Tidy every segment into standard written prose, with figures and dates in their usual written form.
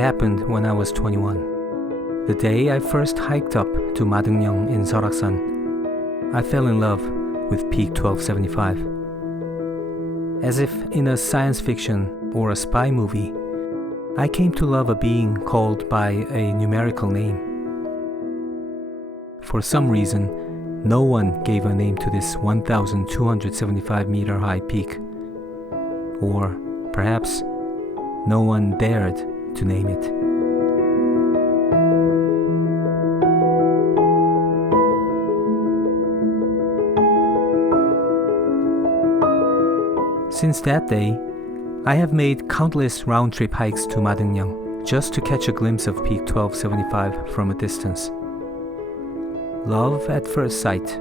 happened when I was 21. The day I first hiked up to Madeungnyung in Seoraksan, I fell in love with Peak 1275. As if in a science fiction or a spy movie, I came to love a being called by a numerical name. For some reason, no one gave a name to this 1,275 meter high peak. Or perhaps no one dared to name it. Since that day, I have made countless round-trip hikes to Madeungnyung just to catch a glimpse of Peak 1275 from a distance. Love at first sight.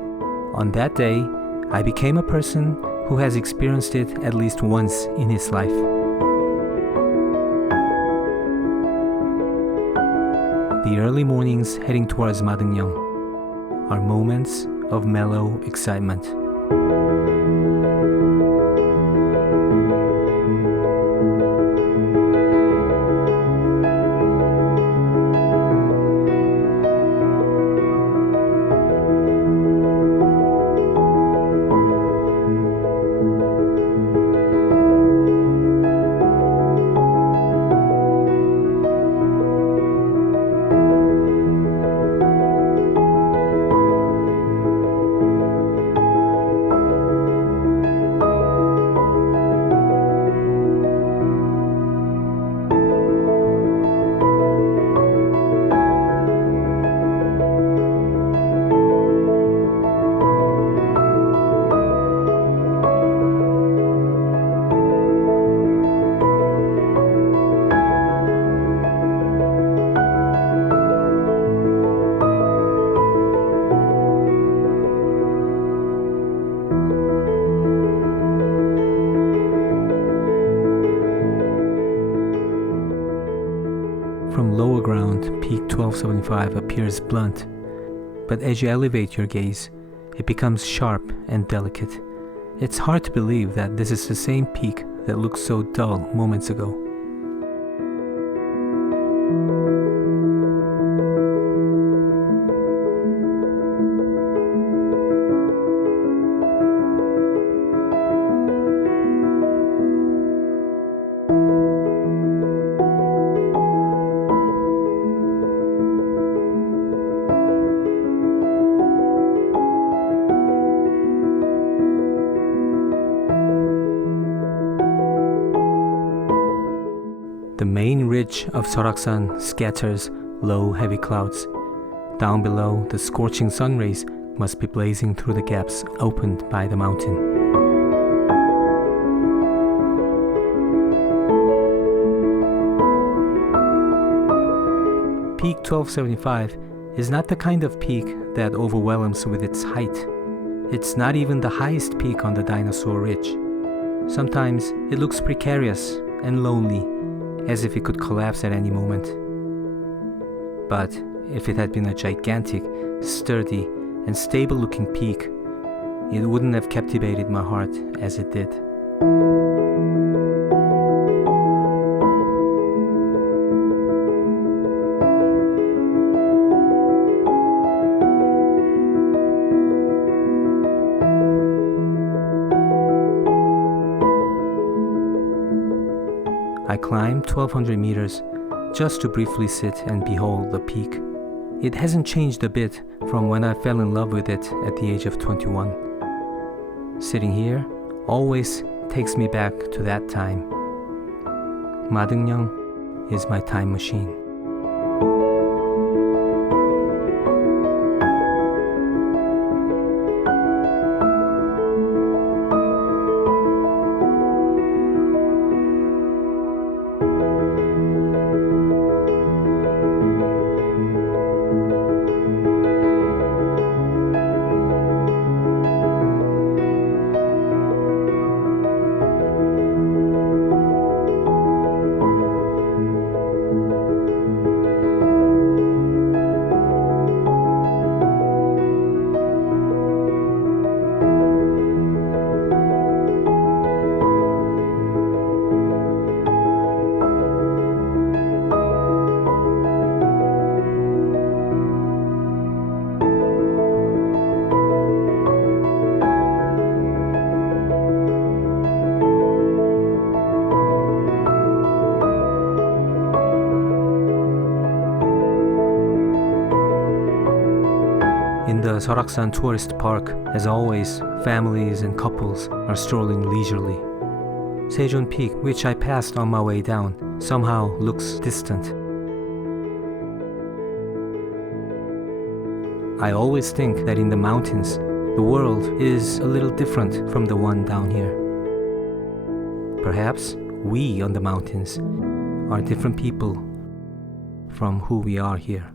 On that day, I became a person who has experienced it at least once in his life. The early mornings heading towards Madeungnyung are moments of mellow excitement. From lower ground, Peak 1275 appears blunt, but as you elevate your gaze, it becomes sharp and delicate. It's hard to believe that this is the same peak that looked so dull moments ago. The main ridge of Seoraksan scatters low, heavy clouds. Down below, the scorching sun rays must be blazing through the gaps opened by the mountain. Peak 1275 is not the kind of peak that overwhelms with its height. It's not even the highest peak on the Dinosaur Ridge. Sometimes it looks precarious and lonely, as if it could collapse at any moment. But if it had been a gigantic, sturdy, and stable-looking peak, it wouldn't have captivated my heart as it did. I climbed 1,200 meters just to briefly sit and behold the peak. It hasn't changed a bit from when I fell in love with it at the age of 21. Sitting here always takes me back to that time. Madeungnyung is my time machine. the Seoraksan Tourist Park, as always, families and couples are strolling leisurely. Sejeon Peak, which I passed on my way down, somehow looks distant. I always think that in the mountains, the world is a little different from the one down here. Perhaps we on the mountains are different people from who we are here.